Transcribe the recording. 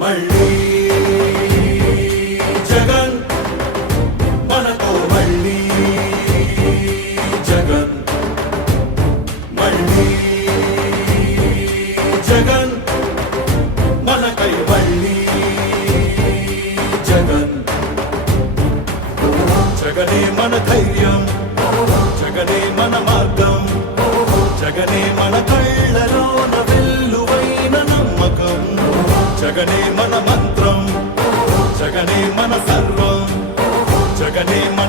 మళ్ళీ జగన్ మనతో మళ్ళీ జగన్ మళ్ళీ జగన్ మనకై మళ్ళీ జగన్ జగనే మన ధైర్యం జగనే మన మార్గం జగనే మన కళ్ళలోన వెల్లువైన నమ్మకం జగనే మన మంత్రం జగనే మన సర్వం జగనే మన